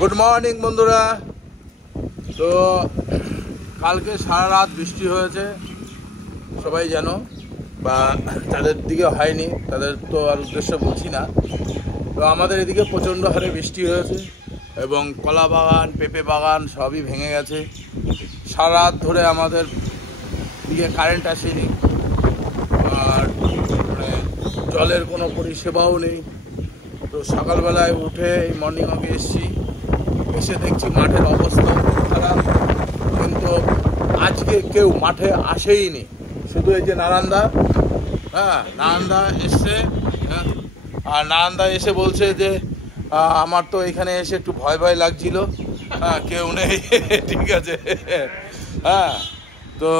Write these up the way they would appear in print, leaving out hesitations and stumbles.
Good morning বন্ধুরা। তো কালকে সারা রাত বৃষ্টি হয়েছে, সবাই জানো, বা তাদের দিকে হয়নি তাদের তো আর উদ্দেশ্য বলছি না। তো আমাদের এদিকে প্রচণ্ড হারে বৃষ্টি হয়েছে এবং কলা বাগান, পেঁপে বাগান সবই ভেঙে গেছে। সারা রাত ধরে আমাদের দিকে কারেন্ট আসেনি, আর মানে জলের কোনো পরিষেবাও নেই। তো সকালবেলায় উঠে এই মর্নিং ওয়াকে এসে দেখছি মাঠের অবস্থা খারাপ, কিন্তু আজকে কেউ মাঠে আসেইনি। শুধু এই যে নারায়ণদা, নারায়ণদা এসছে, আর নারায়ণদা এসে বলছে যে আমার তো এখানে এসে একটু ভয় ভয় লাগছিল, কেউ নেই। ঠিক আছে, তো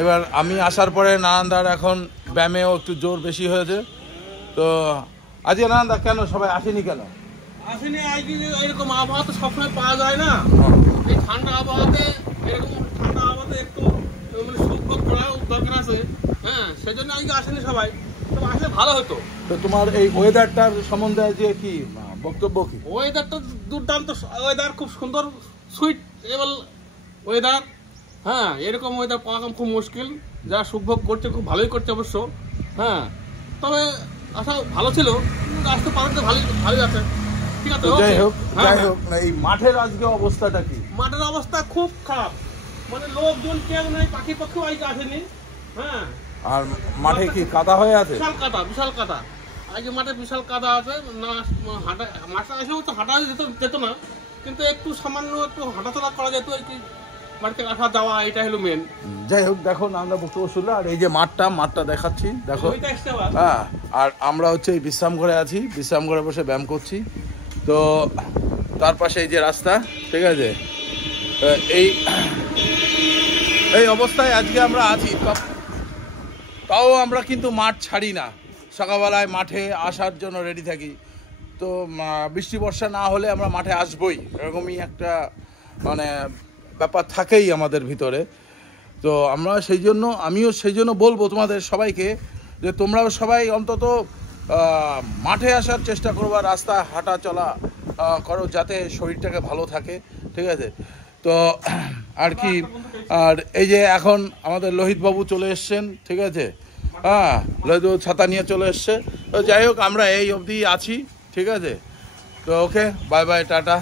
এবার আমি আসার পরে নারায়ণদার এখন ব্যায়ামেও একটু জোর বেশি হয়েছে। তো আজকে নারায়ণদা কেন সবাই আসেনি কেন? আসেনি আজকে এরকম আবহাওয়া তো সবসময় পাওয়া যায় না। এই ঠান্ডা আবহাওয়াতে একটু মানে সুযোগ করা দরকার আছে, সেজন্য আজকে আসেনি সবাই। তো আসলে ভালো হতো। তো তোমার এই ওয়েদারটার সম্বন্ধে যে কি বক্তব্য? কি ওয়েদারটা দুর্দান্ত ওয়েদার, খুব সুন্দর সুইটেবল ওয়েদার। এরকম ওয়েদার পাওয়া খুব মুশকিল। যারা সুভোগ করছে খুব ভালোই করছে অবশ্য। তবে আসা ভালো ছিল, আসতে পারতে ভালোই আছে। ঠিক আছে, যাই হোক এই মাঠের আজকে অবস্থাটা কি? মাঠের অবস্থা খুব খারাপ, মানে লোকজন কেউ নেই, পাখি পক্ষেও আজকে আসেনি। আর মাঠে কি কাদা হয়ে আছে? বিশাল কাদা আজকে মাঠে, বিশাল কাদা আছে। না হাঁটা, মাঠে এসেও তো হাঁটা যেত না, কিন্তু একটু সামান্য একটু হাঁটাচলা করা যেত। বাড়িতে আসা যাওয়া, এটা হলো মেন। যাই হোক, দেখো আমরা বক্তব্য শুনলাম। আর এই যে মাঠটা দেখাচ্ছি, দেখো। আর আমরা হচ্ছে এই বিশ্রামঘরে আছি, বিশ্রামঘরে বসে ব্যায়াম করছি। তো তার পাশে এই যে রাস্তা, ঠিক আছে। এই অবস্থায় আজকে আমরা আছি, তাও আমরা কিন্তু মাঠ ছাড়ি না। সকালবেলায় মাঠে আসার জন্য রেডি থাকি। তো বৃষ্টি বর্ষা না হলে আমরা মাঠে আসবই, এরকমই একটা মানে ব্যাপার থাকেই আমাদের ভিতরে। তো আমিও সেই জন্য বলবো তোমাদের সবাইকে যে তোমরাও সবাই অন্তত মাঠে আসার চেষ্টা করো, রাস্তা হাঁটা চলা করো, যাতে শরীরটাকে ভালো থাকে। ঠিক আছে, তো আর কি। আর এই যে এখন আমাদের লোহিতবাবু চলে এসছেন, ঠিক আছে। লোহিতবাবু ছাতা নিয়ে চলে এসছে। তো যাই হোক, আমরা এই অবধি আছি, ঠিক আছে। তো ওকে, বাই বাই, টাটা।